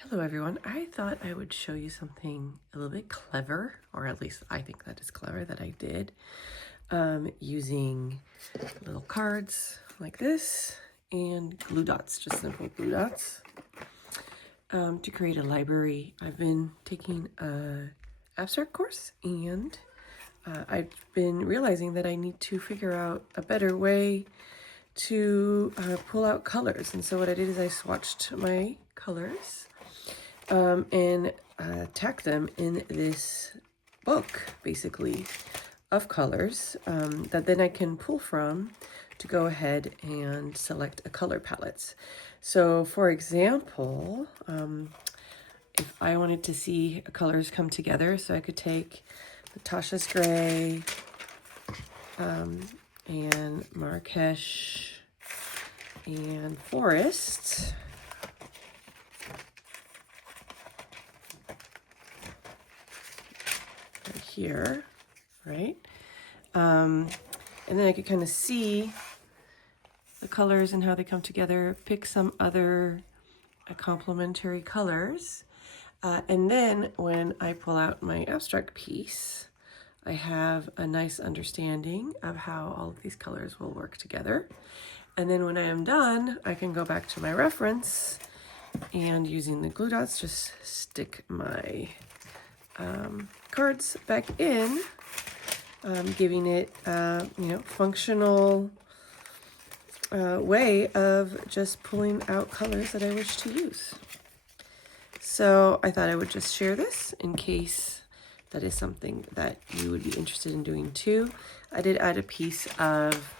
Hello everyone, I thought I would show you something a little bit clever, or at least I think that is clever, that I did using little cards like this and glue dots, just simple glue dots, to create a library. I've been taking a abstract course and I've been realizing that I need to figure out a better way to pull out colors. And so what I did is I swatched my colors and tack them in this book, basically, of colors that then I can pull from to go ahead and select a color palette. So, for example, if I wanted to see colors come together, so I could take Tasha's Gray and Marrakesh and Forest. Right here, right? And then I could kind of see the colors and how they come together, pick some other complementary colors. And then when I pull out my abstract piece, I have a nice understanding of how all of these colors will work together. And then when I am done, I can go back to my reference and using the glue dots, just stick my cards back in, giving it functional way of just pulling out colors that I wish to use. So I thought I would just share this in case that is something that you would be interested in doing too. I did add a piece of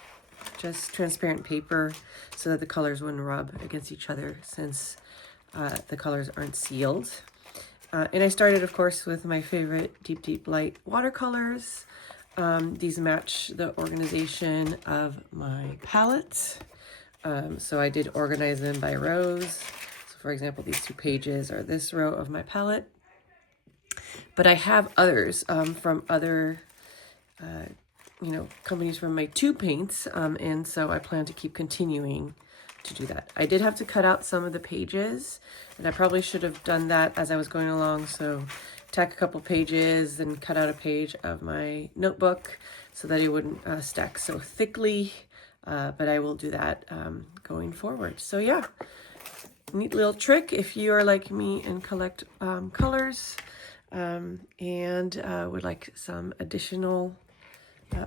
just transparent paper so that the colors wouldn't rub against each other since the colors aren't sealed. And I started, of course, with my favorite Deep Deep Light watercolors. These match the organization of my palette. So I did organize them by rows. So for example, these 2 pages are this row of my palette. But I have others from other companies from my tube paints. And so I plan to keep continuing to do that. I did have to cut out some of the pages, and I probably should have done that as I was going along. So tack a couple pages and cut out a page of my notebook so that it wouldn't stack so thickly. But I will do that going forward. So yeah, neat little trick if you are like me and collect colors and would like some additional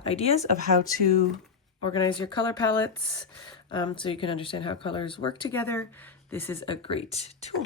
ideas of how to organize your color palettes so you can understand how colors work together. This is a great tool.